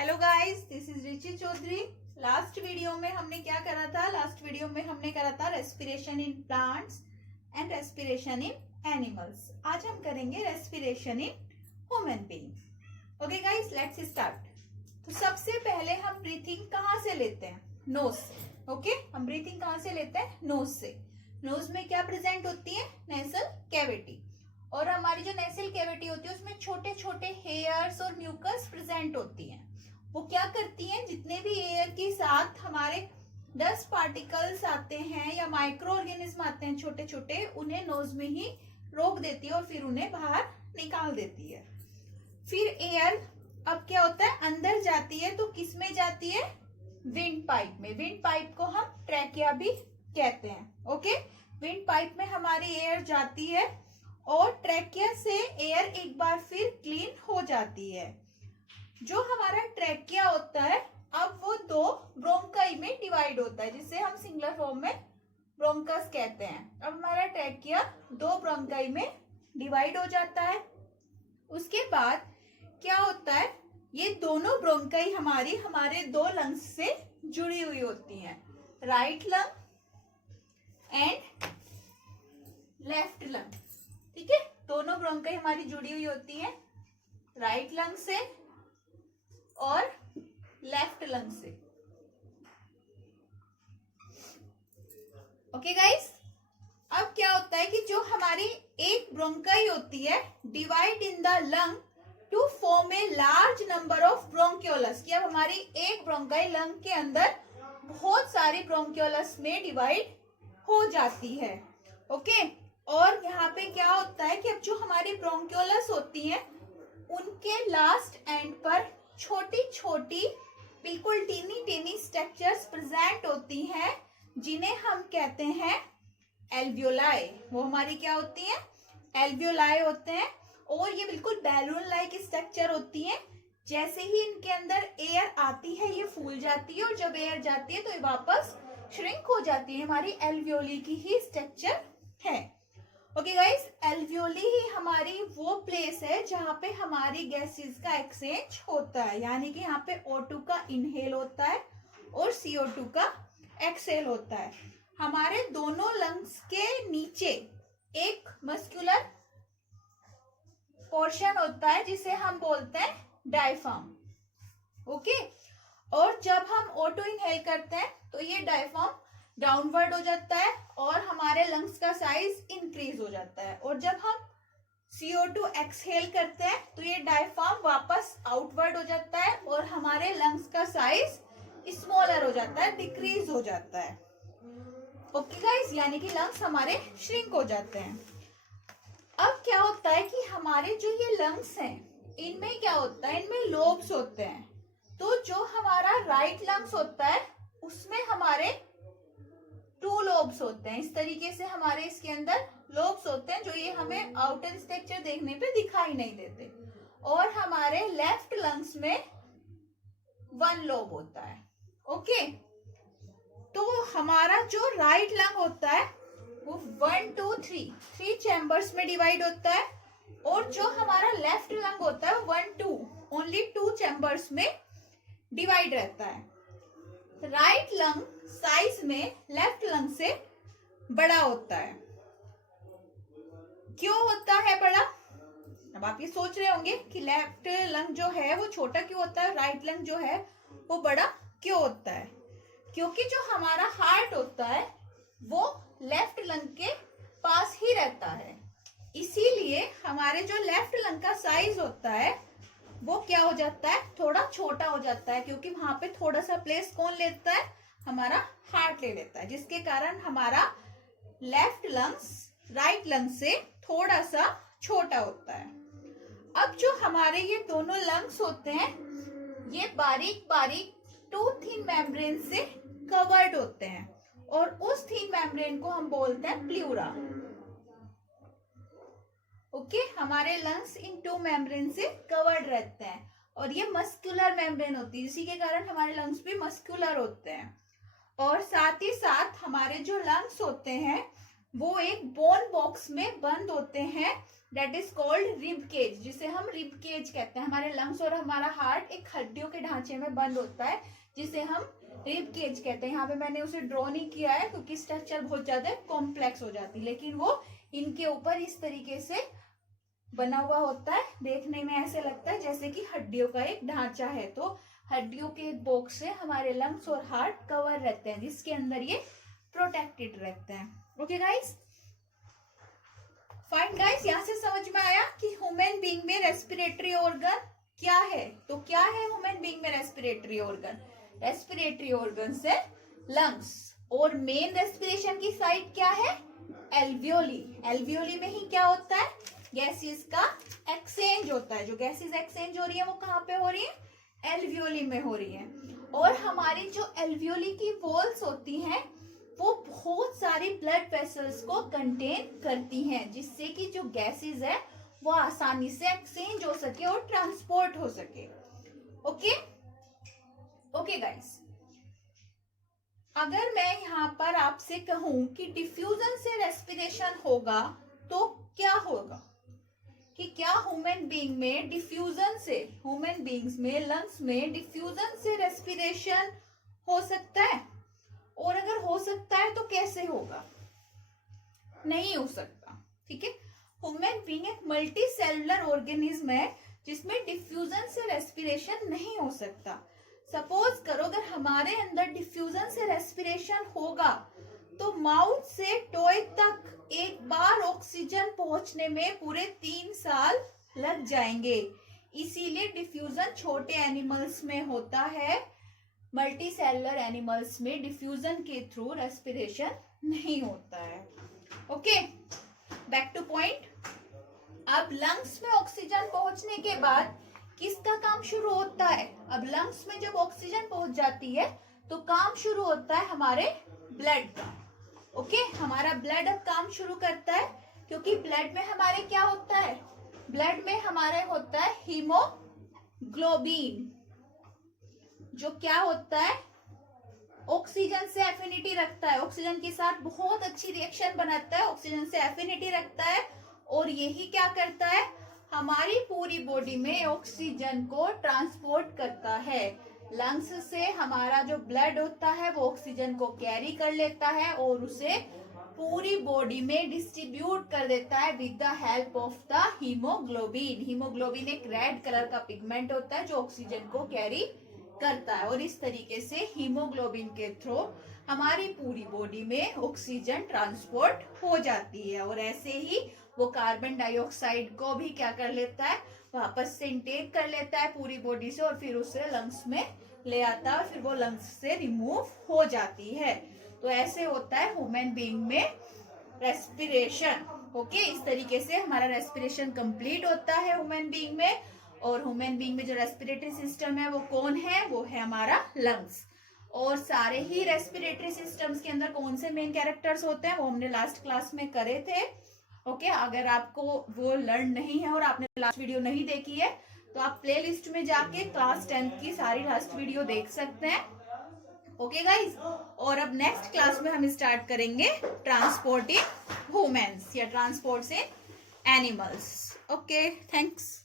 Hello guys, this is Richi Chaudhary. Last video में हमने क्या करा था? लास्ट वीडियो में हमने करा था respiration in plants and respiration in animals. आज हम करेंगे respiration in human being. Okay guys, let's start. तो सबसे पहले हम ब्रीथिंग कहाँ से लेते हैं? नोज से। ओके, हम ब्रीथिंग कहाँ से लेते हैं? नोज से। नोज में क्या प्रेजेंट होती है? Nasal cavity. और हमारी जो नेसल कैविटी होती है उसमें छोटे छोटे हेयर्स और म्यूकस प्रेजेंट होती हैं। वो क्या करती हैं? जितने भी एयर के साथ हमारे डस्ट पार्टिकल्स आते हैं या माइक्रो ऑर्गेनिज्म आते हैं छोटे छोटे, उन्हें नोज में ही रोक देती है और फिर उन्हें बाहर निकाल देती है। फिर एयर अब क्या होता है? अंदर जाती है। तो किस में जाती है? विंड पाइप में। विंड पाइप को हम ट्रैकिया भी कहते हैं। ओके, विंड पाइप में हमारी एयर जाती है और ट्रैकिया से एयर एक बार फिर क्लीन हो जाती है। जो हमारा ट्रैकिया होता है अब वो दो ब्रोंकाई में डिवाइड होता है, जिसे हम सिंगुलर फॉर्म में ब्रोंकस कहते हैं। अब हमारा ट्रैकिया दो ब्रोंकाई में डिवाइड हो जाता है। उसके बाद क्या होता है? ये दोनों ब्रोंकाई हमारे दो लंग्स से जुड़ी हुई होती हैं, right lung and left lung. ठीक है, दोनों ब्रोंकाई हमारी जुड़ी हुई होती है राइट लंग से और लेफ्ट लंग से। ओके गाइस, अब क्या होता है कि जो हमारी एक ब्रोंकाई होती है divide in the lung to form a large number of bronchioles. कि अब हमारी एक ब्रोंकाई लंग के अंदर बहुत सारी ब्रोंक्यूलस में डिवाइड हो जाती है। ओके, और यहाँ पे क्या होता है कि अब जो हमारी ब्रोंक्यूलस होती हैं उनके लास्ट एंड पर छोटी छोटी बिल्कुल टीनी टीनी स्ट्रक्चर्स प्रेजेंट होती हैं, जिन्हें हम कहते हैं एल्वियोलाई। वो हमारी क्या होती हैं? एल्वियोलाई होते हैं। और ये बिल्कुल बैलून लाइक स्ट्रक्चर होती हैं। जैसे ही इनके अंदर एयर आती है ये फूल जाती है और जब एयर जाती है तो ये वापस श्रिंक हो जाती है। हमारी एल्वियोली की ही स्ट्रक्चर है। ओके गाइस, एल्वियोली ही हमारी वो प्लेस है जहां पे हमारी गैसेस का एक्सचेंज होता है। यानी कि यहाँ पे O2 का इनहेल होता है और CO2 का एक्सहेल होता है। हमारे दोनों लंग्स के नीचे एक मस्कुलर पोर्शन होता है जिसे हम बोलते हैं डायफ्राम। ओके, और जब हम O2 इनहेल करते हैं तो ये डायफ्राम डाउनवर्ड हो जाता है और हमारे लंग्स का साइज इंक्रीज हो जाता है। और जब हम CO2 एक्सहेल करते हैं तो ये डायफ्राम वापस आउटवर्ड हो जाता है और हमारे लंग्स का साइज स्मॉलर हो जाता है, डिक्रीज हो जाता है। ओके गाइस, यानी कि लंग्स हमारे श्रिंक हो जाते हैं। अब क्या होता है कि हमारे जो ये लंग्स हैं इनमें क्या होता है? इनमें लोब्स होते हैं। तो जो हमारा राइट लंग्स होता है उसमें हमारे 2 लोब्स होते हैं। इस तरीके से हमारे इसके अंदर लोब्स होते हैं जो ये हमें आउटर स्ट्रक्चर देखने पे दिखाई नहीं देते। और हमारे लेफ्ट लंग्स में 1 लोब होता है। ओके, तो हमारा जो राइट लंग होता है वो 1 2 3 चैम्बर्स में डिवाइड होता है। और जो हमारा लेफ्ट लंग होता है 1 2 ओनली 2 चैम्बर्स में डिवाइड रहता है। राइट लंग साइज में लेफ्ट लंग से बड़ा होता है। क्यों होता है बड़ा? अब आप ये सोच रहे होंगे कि लेफ्ट लंग जो है वो छोटा क्यों होता है, राइट लंग जो है वो बड़ा क्यों होता है? क्योंकि जो हमारा हार्ट होता है वो लेफ्ट लंग के पास ही रहता है। इसीलिए हमारे जो लेफ्ट लंग का साइज होता है वो क्या हो जाता है? थोड़ा छोटा हो जाता है, क्योंकि वहां पे थोड़ा सा प्लेस कौन लेता है? हमारा हार्ट ले लेता है, जिसके कारण हमारा लेफ्ट लंग्स राइट लंग से थोड़ा सा छोटा होता है। अब जो हमारे ये दोनों लंग्स होते हैं ये बारीक बारीक 2 थिन मेम्ब्रेन से कवर्ड होते हैं और उस थिन मेम्ब्रेन को हम बोलते हैं प्लूरा। ओके, हमारे लंग्स इन 2 मेम्ब्रेन से कवर्ड रहते हैं और ये मस्कुलर मेम्ब्रेन होती है, इसी के कारण हमारे लंग्स भी मस्कुलर होते हैं। और साथ ही साथ हमारे जो लंग्स होते हैं वो एक बोन बॉक्स में बंद होते हैं, that is called rib cage, जिसे हम रिब केज कहते हैं। हमारे लंग्स और हमारा हार्ट एक हड्डियों के ढांचे में बंद होता है, जिसे हम रिब केज कहते हैं। यहाँ पे मैंने उसे ड्रॉ नहीं किया है क्योंकि स्ट्रक्चर बहुत ज्यादा कॉम्प्लेक्स हो जाती है, लेकिन वो इनके ऊपर इस तरीके से बना हुआ होता है। देखने में ऐसे लगता है जैसे कि हड्डियों का एक ढांचा है। तो हड्डियों के एक बॉक्स से हमारे लंग्स और हार्ट कवर रहते हैं, जिसके अंदर ये प्रोटेक्टेड रहते हैं। ओके गाइस, फाइन गाइस, यहां से समझ में आया कि ह्यूमन बीइंग में रेस्पिरेटरी ऑर्गन क्या है। तो क्या है ह्यूमन बीइंग में रेस्पिरेटरी ऑर्गन? रेस्पिरेटरी ऑर्गन से लंग्स, और मेन रेस्पिरेशन की साइड क्या है? एल्वियोली। एल्वियोली में ही क्या होता है? गैसेस का एक्सचेंज होता है। जो गैसेस एक्सचेंज हो रही है वो कहाँ पे हो रही है? एल्वियोली में हो रही है। और हमारी जो एल्वियोली की वॉल्स होती हैं वो बहुत सारी ब्लड वेसल्स को कंटेन करती हैं, जिससे कि जो गैसेस है वो आसानी से एक्सचेंज हो सके और ट्रांसपोर्ट हो सके। ओके ओके गाइस, अगर मैं यहाँ पर आपसे कहूं कि डिफ्यूजन से रेस्पिरेशन होगा तो क्या होगा? कि क्या ह्यूमन बीइंग में डिफ्यूजन से, ह्यूमन बीइंग्स में लंग्स में डिफ्यूजन से रेस्पिरेशन हो सकता है? और अगर हो सकता है तो कैसे होगा? नहीं हो सकता। ठीक है, ह्यूमन बीइंग एक मल्टी सेलुलर ऑर्गेनिज्म है जिसमें डिफ्यूजन से रेस्पिरेशन नहीं हो सकता। सपोज करो अगर हमारे अंदर डिफ्यूजन से रेस्पिरेशन होगा तो माउथ से टोय तक एक बार ऑक्सीजन पहुंचने में पूरे 3 साल लग जाएंगे। इसीलिए डिफ्यूजन छोटे एनिमल्स में होता है, मल्टी सेलुलर एनिमल्स में डिफ्यूजन के थ्रू रेस्पिरेशन नहीं होता है। Okay, back two point. अब लंग्स में ऑक्सीजन पहुंचने के बाद किसका काम शुरू होता है? अब लंग्स में जब ऑक्सीजन पहुंच जाती है तो काम शुरू होता है हमारे ब्लड का। ओके, हमारा ब्लड अब काम शुरू करता है, क्योंकि ब्लड में हमारे क्या होता है? ब्लड में हमारे होता है हीमोग्लोबिन, जो क्या होता है? ऑक्सीजन से एफिनिटी रखता है, ऑक्सीजन के साथ बहुत अच्छी रिएक्शन बनाता है, ऑक्सीजन से एफिनिटी रखता है, और यही क्या करता है? हमारी पूरी बॉडी में ऑक्सीजन को ट्रांसपोर्ट करता है। लंग्स से हमारा जो ब्लड होता है वो ऑक्सीजन को कैरी कर लेता है और उसे पूरी बॉडी में डिस्ट्रीब्यूट कर देता है with the help of the haemoglobin. Haemoglobin एक रेड कलर का पिगमेंट होता है जो ऑक्सीजन को कैरी करता है, और इस तरीके से हीमोग्लोबिन के थ्रू हमारी पूरी बॉडी में ऑक्सीजन ट्रांसपोर्ट हो जाती है। और ऐसे ही वो कार्बन डाइऑक्साइड को भी क्या कर लेता है? वापस से इनटेक कर लेता है पूरी बॉडी से, और फिर उसे लंग्स में ले आता है, फिर वो लंग्स से रिमूव हो जाती है। तो ऐसे होता है ह्यूमन बीइंग में रेस्पिरेशन। ओके, इस तरीके से हमारा रेस्पिरेशन कंप्लीट होता है ह्यूमन बीइंग में। और ह्यूमन बीइंग में जो रेस्पिरेटरी सिस्टम है वो कौन है? वो है हमारा लंग्स। और सारे ही रेस्पिरेटरी सिस्टम्स के अंदर कौन से मेन कैरेक्टर्स होते हैं वो हमने लास्ट क्लास में करे थे। ओके, अगर आपको वो लर्न नहीं है और आपने लास्ट वीडियो नहीं देखी है तो आप प्लेलिस्ट में जाके क्लास 10th की सारी लास्ट वीडियो देख सकते हैं। ओके गाइज, और अब नेक्स्ट क्लास में हम स्टार्ट करेंगे ट्रांसपोर्ट इन ह्यूमंस या ट्रांसपोर्ट इन एनिमल्स। Okay, thanks.